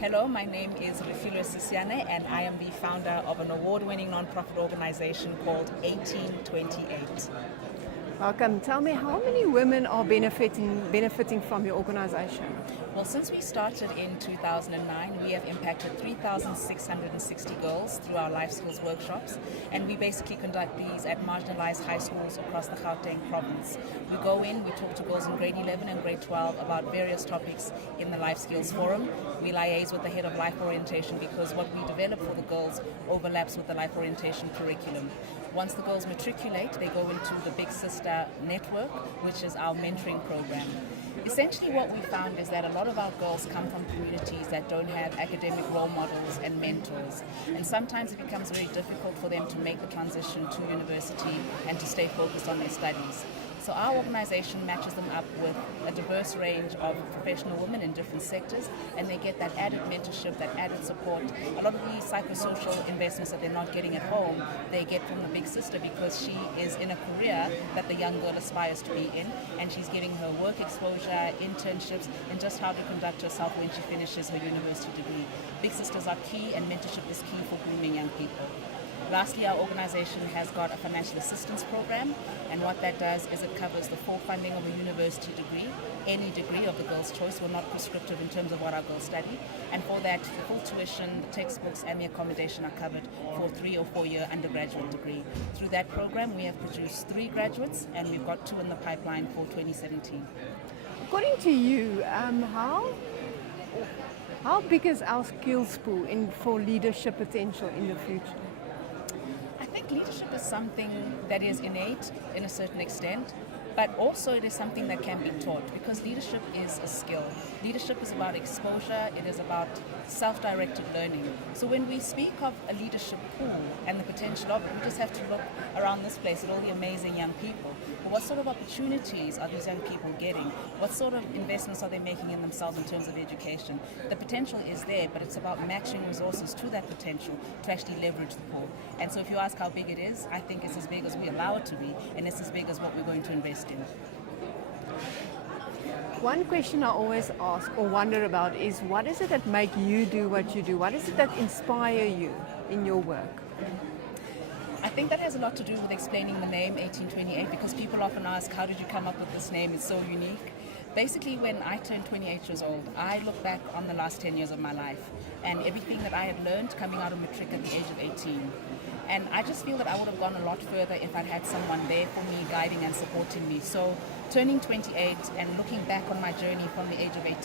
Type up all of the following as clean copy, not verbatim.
Hello, my name is Refiloe Seseane and I am the founder of an award-winning non-profit organization called 1828. Welcome. Tell me, how many women are benefiting from your organization? Well, since we started in 2009, we have impacted 3,660 girls through our life skills workshops, and we basically conduct these at marginalized high schools across the Gauteng province. We go in, we talk to girls in grade 11 and grade 12 about various topics in the life skills forum. We liaise with the head of life orientation because what we develop for the girls overlaps with the life orientation curriculum. Once the girls matriculate, they go into the Big Sister network, which is our mentoring program. Essentially what we found is that a lot of our girls come from communities that don't have academic role models and mentors, and sometimes it becomes very difficult for them to make the transition to university and to stay focused on their studies. So our organization matches them up with a diverse range of professional women in different sectors, and they get that added mentorship, that added support. A lot of the psychosocial investments that they're not getting at home, they get from the Big Sister because she is in a career that the young girl aspires to be in, and she's giving her work exposure, internships, and just how to conduct herself when she finishes her university degree. Big Sisters are key, and mentorship is key for grooming young people. Lastly, our organization has got a financial assistance program, and what that does is it covers the full funding of a university degree, any degree of the girl's choice. We're not prescriptive in terms of what our girls study, and for that, the full tuition, the textbooks, and the accommodation are covered for a 3 or 4 year undergraduate degree. Through that program, we have produced 3 graduates, and we've got 2 in the pipeline for 2017. According to you, how big is our skills pool for leadership potential in the future? I think leadership is something that is innate in a certain extent, but also it is something that can be taught, because leadership is a skill. Leadership is about exposure, it is about self-directed learning. So when we speak of a leadership pool and the potential of it, we just have to look around this place at all the amazing young people. But what sort of opportunities are these young people getting? What sort of investments are they making in themselves in terms of education? The potential is there, but it's about matching resources to that potential to actually leverage the pool. And so if you ask how big it is, I think it's as big as we allow it to be, and it's as big as what we're going to invest in. One question I always ask or wonder about is, what is it that make you do what you do? What is it that inspire you in your work? I think that has a lot to do with explaining the name 1828, because people often ask, how did you come up with this name? It's so unique. Basically, when I turned 28 years old, I look back on the last 10 years of my life and everything that I had learned coming out of matric at the age of 18. And I just feel that I would have gone a lot further if I'd had someone there for me, guiding and supporting me. So turning 28 and looking back on my journey from the age of 18,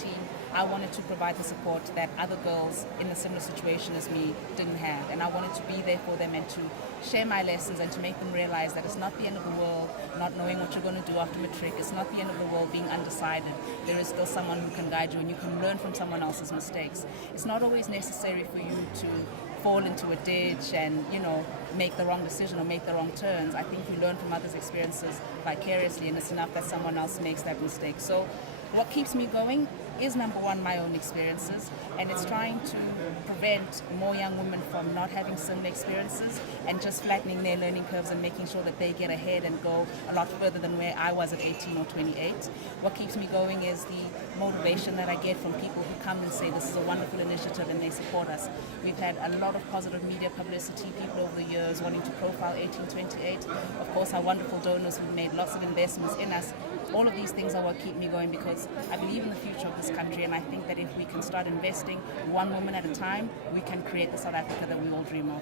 I wanted to provide the support that other girls in a similar situation as me didn't have. And I wanted to be there for them and to share my lessons and to make them realize that it's not the end of the world not knowing what you're going to do after matric. It's not the end of the world being undecided. There is still someone who can guide you, and you can learn from someone else's mistakes. It's not always necessary for you to fall into a ditch and, make the wrong decision or make the wrong turns. I think you learn from others' experiences vicariously, and it's enough that someone else makes that mistake. So what keeps me going is, number one, my own experiences, and it's trying to prevent more young women from not having similar experiences and just flattening their learning curves and making sure that they get ahead and go a lot further than where I was at 18 or 28. What keeps me going is the motivation that I get from people who come and say this is a wonderful initiative and they support us. We've had a lot of positive media publicity, people over the years wanting to profile 1828. Of course, our wonderful donors who've made lots of investments in us. All of these things are what keep me going, because I believe in the future of this country, and I think that if we can start investing one woman at a time, we can create the South Africa that we all dream of.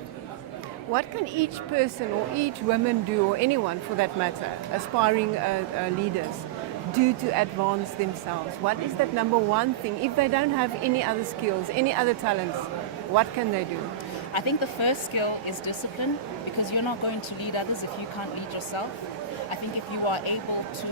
What can each person or each woman do, or anyone for that matter, aspiring leaders, do to advance themselves? What is that number one thing? If they don't have any other skills, any other talents, what can they do? I think the first skill is discipline, because you're not going to lead others if you can't lead yourself. I think if you are able to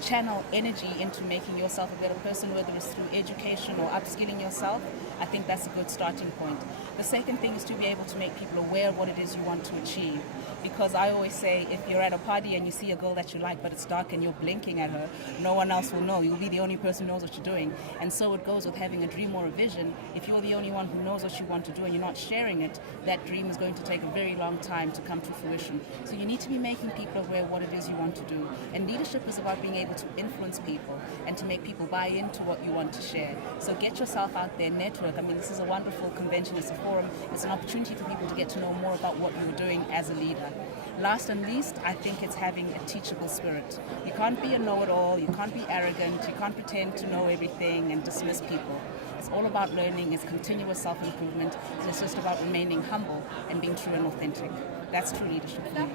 channel energy into making yourself a better person, whether it's through education or upskilling yourself, I think that's a good starting point. The second thing is to be able to make people aware of what it is you want to achieve. because I always say if you're at a party and you see a girl that you like but it's dark and you're blinking at her, no one else will know. You'll be the only person who knows what you're doing. And so it goes with having a dream or a vision. If you're the only one who knows what you want to do and you're not sharing it, that dream is going to take a very long time to come to fruition. So you need to be making people aware what it is you want to do. And leadership is about being able to influence people and to make people buy into what you want to share. So get yourself out there, network. I mean, this is a wonderful convention, it's a forum, it's an opportunity for people to get to know more about what you're doing as a leader. Last and least, I think it's having a teachable spirit. You can't be a know-it-all, you can't be arrogant, you can't pretend to know everything and dismiss people. It's all about learning, it's continuous self-improvement, and it's just about remaining humble and being true and authentic. That's true leadership for me.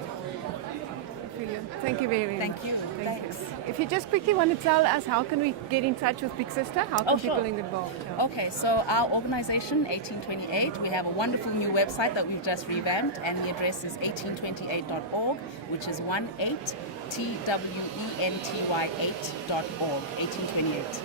Thank you very much. Thank you. Thanks. If you just quickly want to tell us how can we get in touch with Big Sister? How can people get involved? Okay, so our organization, 1828, we have a wonderful new website that we've just revamped, and the address is 1828.org, which is 18TWENTY8.org, 1828.